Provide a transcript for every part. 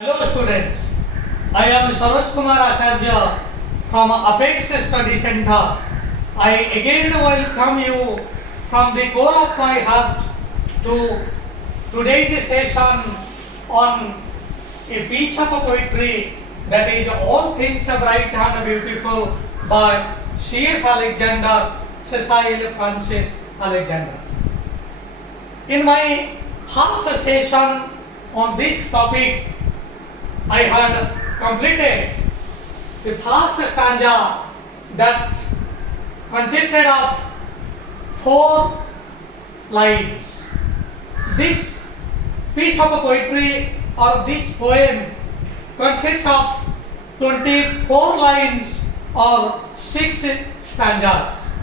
Hello students, I am Saroj Kumar Acharya from Apex Study Center. I again welcome you from the core of my heart to today's session on a piece of poetry that is All Things Bright and Beautiful by C.F. Alexander, Cecil Francis Alexander. In my first session on this topic, I had completed the first stanza that consisted of 4 lines. This piece of poetry or this poem consists of 24 lines or 6 stanzas.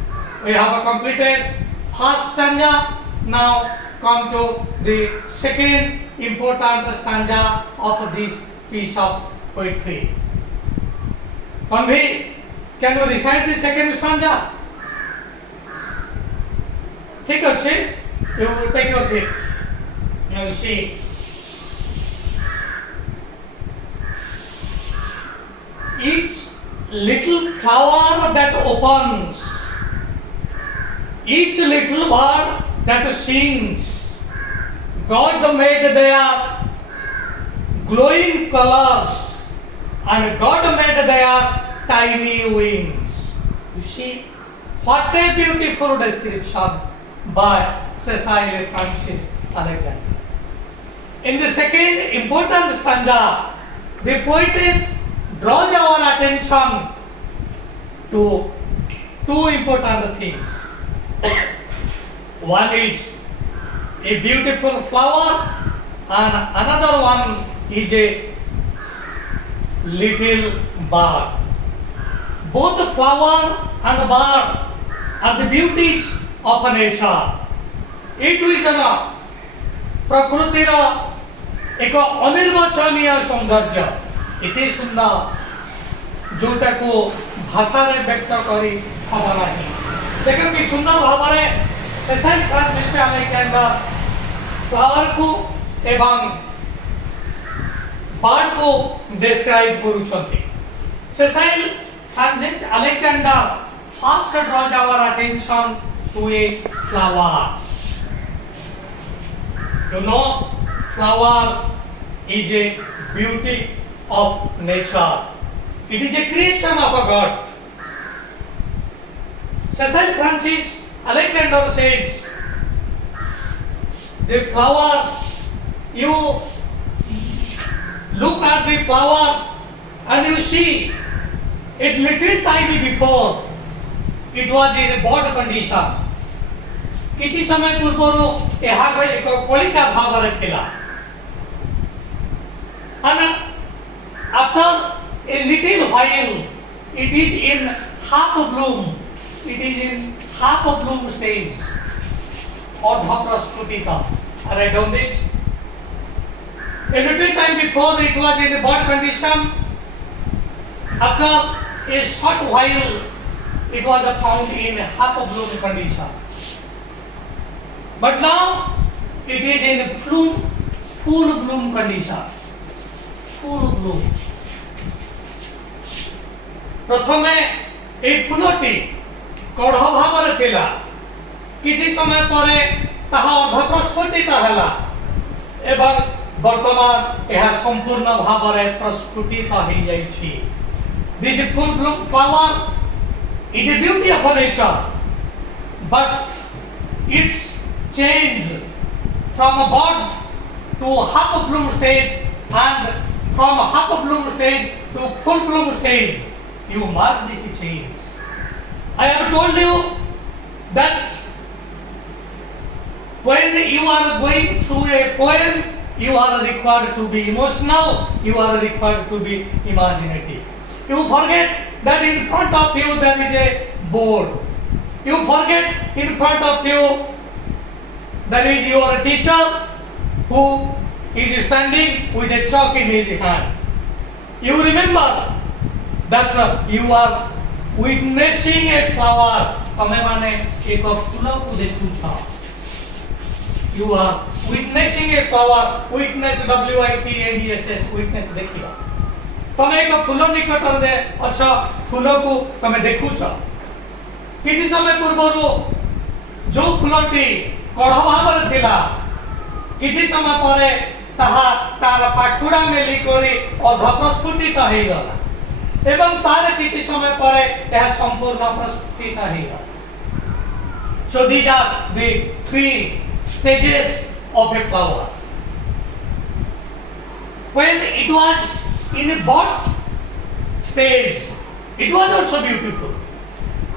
We have completed first stanza. Now come to the second important stanza of this piece of poetry. Convey, can you recite the second stanza? Take a seat. You take your seat. You see. Each little flower that opens, each little bird that sings, God made their glowing colors and God made their tiny wings. You see, what a beautiful description by Cecil Francis Alexander. In the second important stanza, the poetess draws our attention to 2 important things. One is a beautiful flower and another one is a little bird. Both flower and bird are the beauties of nature. এই দুইজন প্রকৃতির এক অনির্বাচনীয় সৌন্দর্য, এতে সুন্দর যোটাকু ভাষারে ব্যক্ত করি হব ନାହିଁ। দেখ কি সুন্দর ভাবে সেসাইল ফ্রান্সিস আলেকজান্ডার ফ্লাওয়ার কু এবং बार्ड को describe करुछंती। Cecil Francis Alexander first draws our attention to a flower. You know, flower is a beauty of nature. It is a creation of a God. Cecil Francis Alexander says, the flower, you look at the flower and you see it little tiny before it was in a bad condition. किसी समय पूर्व यह एक कलिका भाव थिला and after a little while it is in half bloom, it is in half bloom stage or bhaprasputika. Are I done this? A little time before it was in a bad condition. After a short while, it was found in a half bloom condition. But now it is in a full bloom condition. Full bloom. प्रथमे ए फूलटी कढ़ भाव थिला, किछि समय परे ताहा अर्धप्रस्फुटित हला एवं वर्तमान यह संपूर्ण भाव में प्रस्फुटित हो जाइछि। This full bloom flower is a beauty of nature, but its change from a bud to half bloom stage and from half bloom stage to full bloom stage, you mark this change. I have told you that when you are going through a poem, you are required to be emotional, you are required to be imaginative. You forget that in front of you there is a board. You forget in front of you there is your teacher who is standing with a chalk in his hand. You remember that you are witnessing a flower. तमे माने एक फूल को देखुछ। you are witnessing a flower, witness WITNESS, witness देखिबा तमे एक फूल निकट रे अच्छा फूल को तमे देखुछ किछि समय पूर्वरो जो फूलटी कढ़ भाव थिला किछि समय परे ताहा तार पाखुड़ा मेली करी अध प्रस्फुटित हो गला एवं तार किछि समय परे यह संपूर्ण प्रस्फुटित हो गला. So these are the three stages of a flower. When it was in a bud stage, it was also beautiful.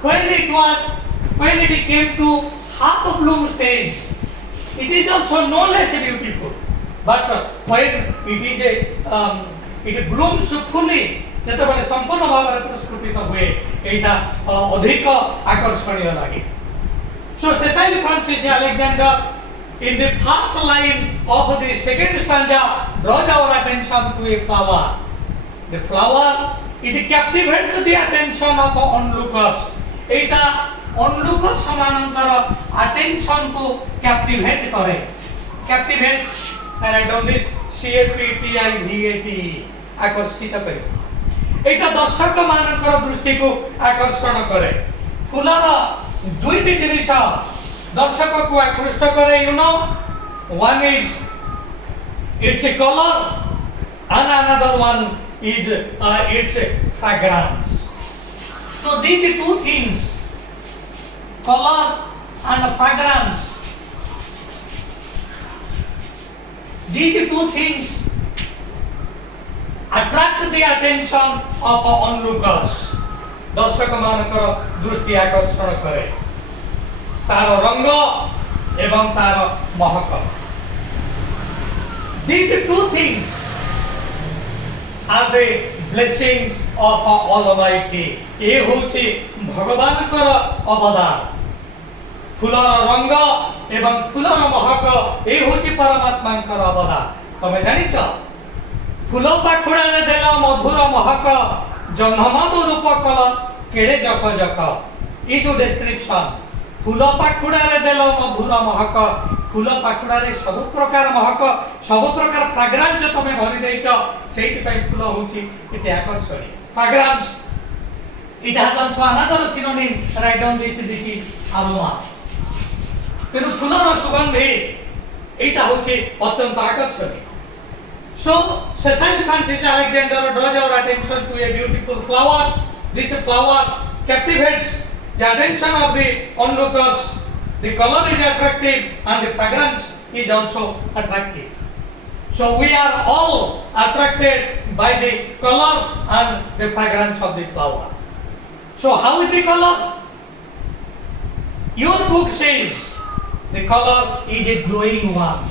When it came to half bloom stage, it is also no less beautiful. But when it blooms fully, ଯେତେବେଳେ ସମ୍ପୂର୍ଣ୍ଣ ଭାବରେ ପ୍ରସ୍ଫୁଟିତ ହୁଏ ଏଇଟା ଅଧିକ ଆକର୍ଷଣୀୟ ଲାଗେ. So Cecil Francis Alexander in the first line of the second stanza draws our attention to a flower. The flower, it captivates the attention of onlookers. Etah onlookers समानंतर attention को captivate करे. Captivate, and I done this CAPTIVAT आकर्षित करे. एटा दर्शक मानकर दृष्टि को आकर्षण करे. फूलर दुईटी जिनिस दर्शक को आकृष्ट करे. You know, one is its a color and another one is its fragrance. So these two things, color and fragrance, these two things attract the attention of onlookers. दर्शक मानकर दृष्टि आकर्षण करे. तार रंग एवं तार महक, these two things are the blessings of Almighty. ये होची भगवान कर अवदान. फूलर रंग एवं फूलर महक ये होची परमात्मा कर अवदान. तमे जानिछ फूल पाखुड़ा रे देला मधुर महक जन्मद रूप कल केड़े जक जक. ये जो डिस्क्रिप्शन फूल पाखुड़ा रे देला मधुर महक, फूल पाखुड़ा रे सब प्रकार महक, सब प्रकार फ्रेग्रेंस तमे भरी देइछ. सेहि पई फूल होची एते आकर्षणीय. Fragrance, it has also another synonym. Write down this is aroma. तेनु फूलर सुगंधी एटा होची अत्यंत आकर्षणीय. So Cecil Francis Alexander draws our attention to a beautiful flower. This flower captivates the attention of the onlookers. The color is attractive and the fragrance is also attractive. So we are all attracted by the color and the fragrance of the flower. So how is the color? Your book says the color is a glowing one.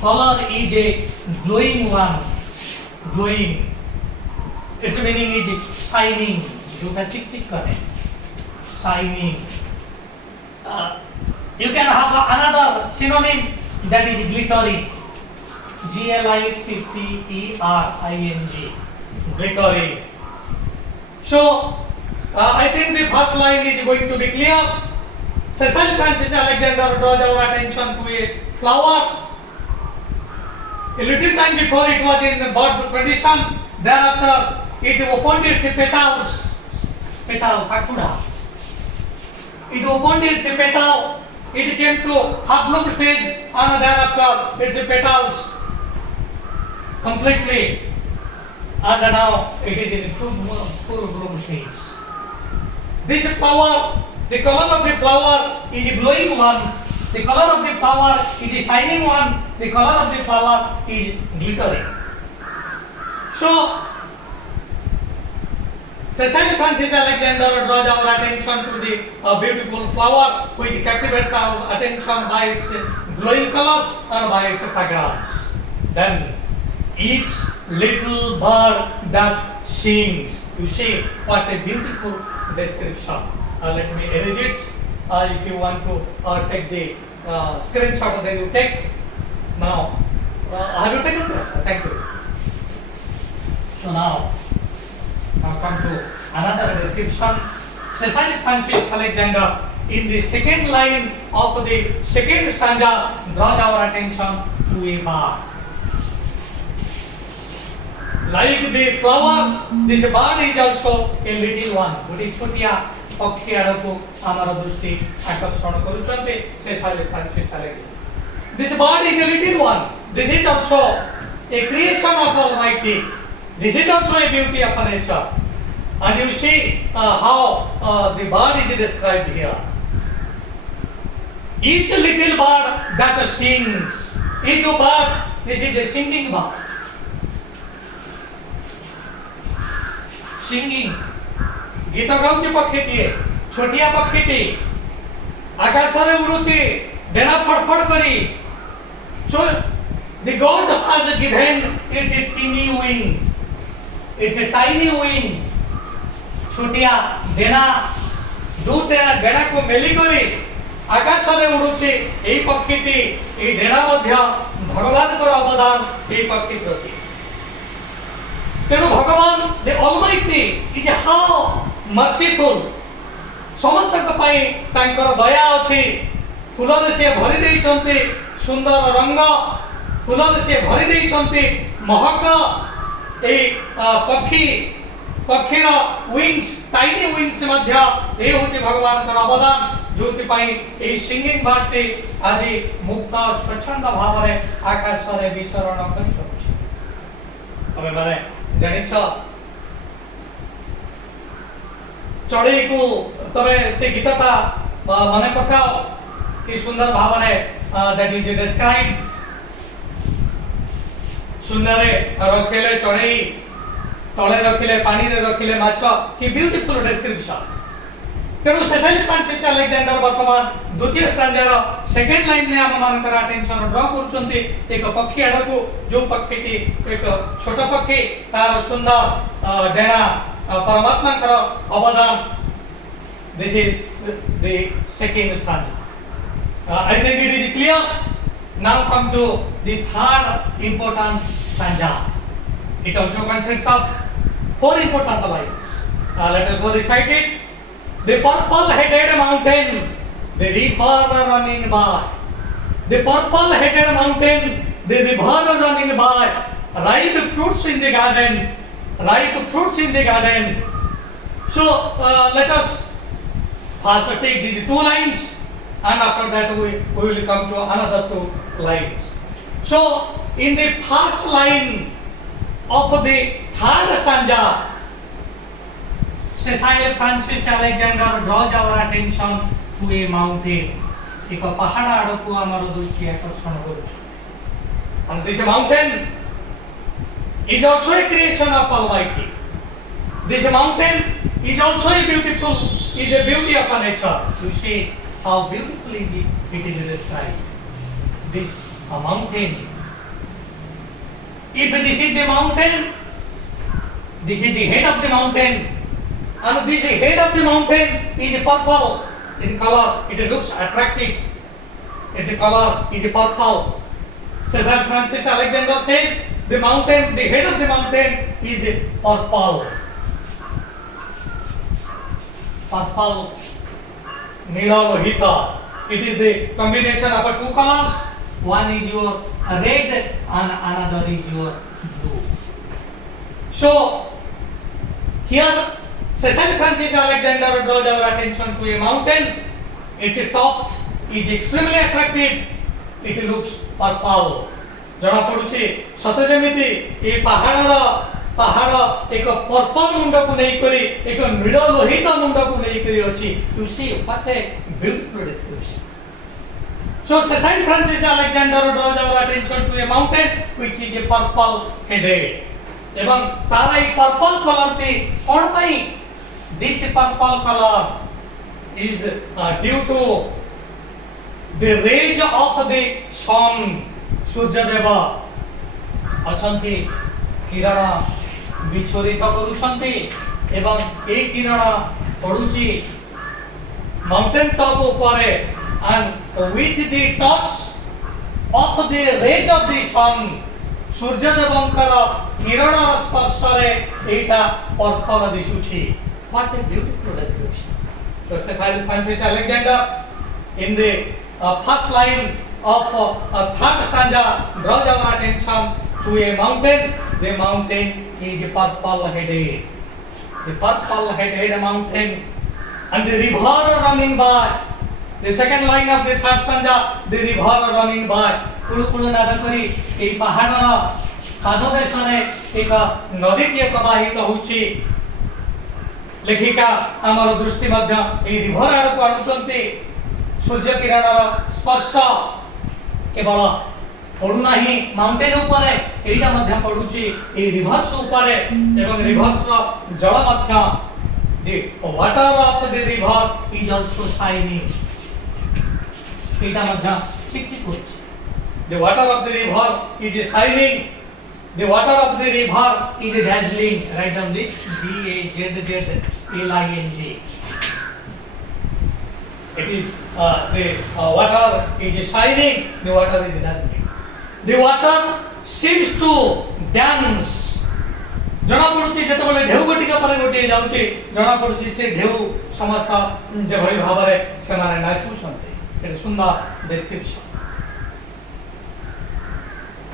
Color is a glowing one. Glowing. Its meaning is shining. You can chick करे. Shining. You can have another synonym that is glittering. GLITTERING. Glittering. So I think the first line is going to be clear. Cecil Francis Alexander draws our attention to a flower. A little time before it was in the bud condition. Thereafter it opened its petals. Petal, pakuda. It opened its petal. It came to half bloom stage, and thereafter its petals completely. And now it is in full bloom stage. This flower, the color of the flower is a glowing one. The color of the flower is a shining one. The color of the flower is glittering. So, Cecil Francis Alexander draws our attention to the beautiful flower which captivates our attention by its glowing colors and by its fragrance. Then, each little bird that sings. You see what a beautiful description. Let me erase it. If you want to take the screenshot, then you take. Now, have you taken that? Thank you. So now come to another description. Cecil Francis Alexander in the second line of the second stanza draws our attention to a bird. Like the flower, this bird is also a little one. गोटे छोटिया पक्षी आड़को आमर दृष्टि आकर्षण करुचंते से साले Francis Alexander. This bird is a little one. This is also a creation of Almighty. This is also a beauty of nature. And you see how the bird is described here. Each little bird that sings, each bird, this is a singing bird. Singing. गीत गाउची पक्षीटी छोटिया पक्षीटी आकाशरे उड़ुची Dana फड़फड़ करी. So the God has given its teeny wings, its tiny wing. छोटिया Dana जो Dana को मेली करी आकाशरे उड़ुची एई पक्षीटी एई Dana मध्य भगवान को अवदान एई पक्षी प्रति. तेणु भगवान the almighty is how merciful. समस्त पाई तांकर दया अछि. फूल से भरी देइछन्ति सुंदर रंग, फूल से भरी देइछन्ति महक. ए पक्षी पक्षीर विंग्स टाइनी विंग्स मध्य ए होछि भगवान कर अवदान जोति पाई ए सिंगिंग बर्ड आज मुक्त स्वच्छंद भाव रे आकाश रे विचरण करि अछि. तमे माने जानिछ चढ़ई को तबे से गीतटा मने पकाओ कि सुंदर भाव रे दैट इज डिस्क्राइब. सुंदरे रखिले चढ़ई तले रखिले पानी रे रखिले माछ कि ब्यूटीफुल डिस्क्रिप्शन. तेणु सेसेल फ्रांसिस अलेक्जेंडर वर्तमान द्वितीय स्टांजार सेकंड लाइन में हम मानकर अटेंशन ड्रा करूछंती एक पक्षी आडको जो पक्षीटी एक छोट पक्षी तार सुंदर डेना परमात्मा कर अवदान. This is the second stanza. I think it is clear. Now come to the third important stanza. It also consists of 4 important lines. Let us go recite it. The purple-headed mountain, the river running by. The purple-headed mountain, the river running by. Ripe fruits in the garden, ripe fruits in the garden. So let us first take these 2 lines, and after that we will come to another 2 lines. So in the first line of the third stanza, Cecil Francis Alexander draws our attention to a mountain. एक पहाड़ आड़को आमर दृष्टि आकर्षण करुछ. And this mountain is also a creation of Almighty. This mountain is also a beauty of nature. You see how beautifully it is described. This mountain. If this is the mountain, this is the head of the mountain. And this head of the mountain is purple in color. It looks attractive. Its color is purple. Cecil Francis Alexander says the mountain, the head of the mountain is purple. Purple, Nilalohita. It is the combination of 2 colors. One is your red and another is your blue. So here Cecil Francis Alexander draws our attention to a mountain. Its top is extremely attractive. It looks purple. जना पड़ुछि सते जेमिति ए पहाड़ एक purple मुंड को नै करी एक नील लोहित मुंड को नै करी अछि. You see what a beautiful description. So Cecil Francis Alexander draws our attention to a mountain which is a purple headed. एवं तारा ए पर्पल कलर टी कोन पई. This purple color is due to the rays of the sun. सूर्य देव अछंती किरण विछोरित करूछंती एवं ए किरण पडुची mountain top ऊपरे and with the touch of the rays of the sun सूर्य देवंकर किरण स्पर्श रे एटा purple दिसुची. What a beautiful description. So Francis Alexander, in the first line of third stanza, draws our attention to a mountain. The mountain is purple-headed. The purple-headed mountain, and the river running by. The second line of the third stanza, the river running by. कुळुकुळु नाद करी ए पहाड़र खाद देश एक नदी प्रवाहित होउछि। लेखिका आमर दृष्टि मध्य ए रिवर आड़ को आणुचंती। सूर्य किरणर स्पर्श केवल पड़ुना ही माउंटेन उपरे, एटा मध्य पड़ुछि ए रिवर्स उपरे, एवं रिवर्स रो जल मध्य the water of the river is also shining. एटा मध्य चिकचिक होछि। The water of the river is shining. The water of the river is dazzling. Write down this: DAZZLING. It is the water is shining. The water is dazzling. The water seems to dance. जना पड़ुछि जेतेबेले ढेउ गोटिका पर गोटे जाउछि, जना पड़ुछि से ढेउ समस्त जे भଳି भाबरे से माने नाचु छथि। एटा सुंदर description.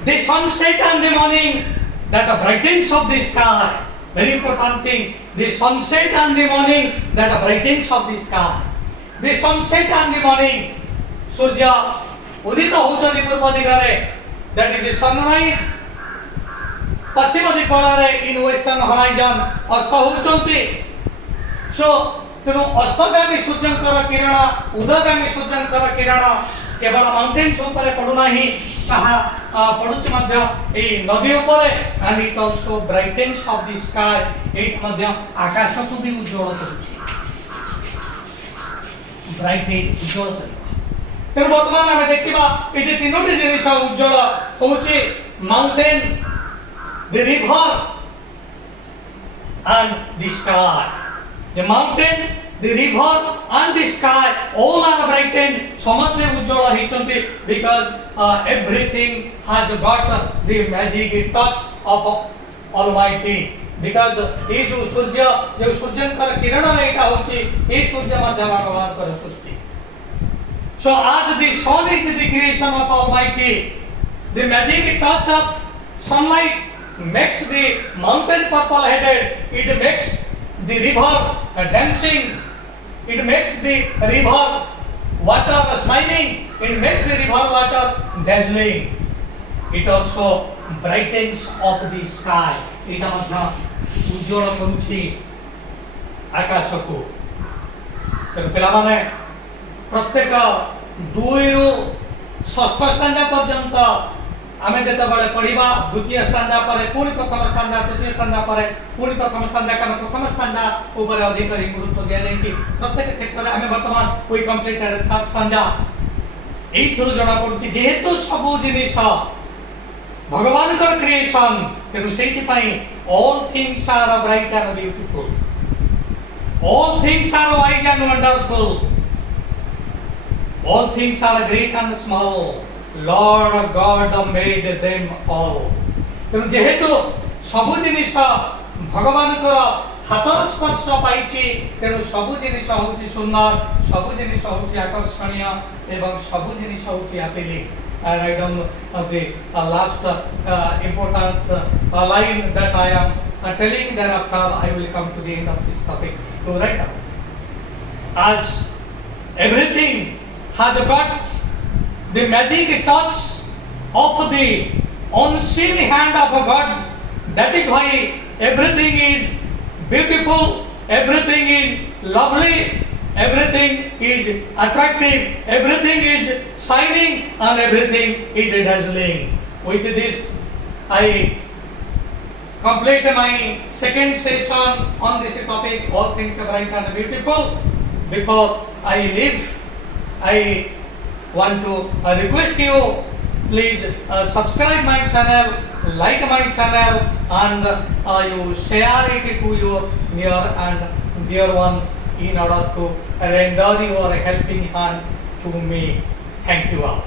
The sunset and the morning that brightens of the sky. Very important thing. The sunset and the morning that brightens of the sky. The sunset and the morning. Surya udita hochani purba digare. That is the sunrise. Paschima dikolare in western horizon. Astha hochanti. So, तेणु अस्तगामी सूर्यंकर किरण उदगामी सूर्यंकर किरण केवल mountains ऊपर पड़ुना ही ताहा पड़ुछि मध्य ए नदी ऊपर, and it also brightens of the sky. एट मध्य आकाश को भी उज्जवल करुछि। ब्राइटेन उज्जवल करिबा। तेणु वर्तमान आमे देखिबा ए जे तीनोटी जिनिस उज्जवल होउछि mountain, the river and the sky. The mountain, the river, and the sky all are brightened. Samadhi ujjwala heichanti because everything has got the magic touch of Almighty. Because ये जो सूर्यंकर किरण रेखा होची, ये सूर्य मध्य भगवान कर सृष्टि। So as the sun is the creation of Almighty, the magic touch of sunlight makes the mountain purple-headed. It makes the river dancing, it makes the river water shining, it makes the river water dazzling. It also brightens up the sky. एटा मध्य उज्जवल करुछि आकाश को। तेणु पिला माने प्रत्येक 2 रु 6 stanza पर्यंत आमे जेतेबेले पढ़िबा द्वितीय stanza पर पुणी प्रथम स्टांजा, तृतीय स्टांजा पर पुणी प्रथम स्टांजा, कारण प्रथम स्टांजा ऊपर अधिक गुरुत्व दिया जायछि। प्रत्येक क्षेत्र में आमे वर्तमान वी कंप्लीटेड थर्ड स्टांजा। एई थ्रू जणा पड़ुछि जेहेतु सब जिनिस भगवान कर क्रिएशन, तेनु सेति पई all things are bright and beautiful, all things are wise and wonderful, all things are great and small, Lord God made them all. तेणु जेहेतु सबु जिनिस भगवान कर हाथ स्पर्श पाइछि, तेणु सबु जिनिस होछि सुंदर, सबु जिनिस होछि आकर्षणीय, एवं सबु जिनिस होछि appealing. And I don't know the last important line that I am telling, thereafter I will come to the end of this topic to write down. As everything has got the magic touch of the unseen hand of God, that is why everything is beautiful, everything is lovely, everything is attractive, everything is shining, and everything is dazzling. With this, I complete my second session on this topic, all things are bright and beautiful. Before I leave, I want to request you, please subscribe my channel, like my channel, and you share it to your near and dear ones in order to render your helping hand to me. Thank you all.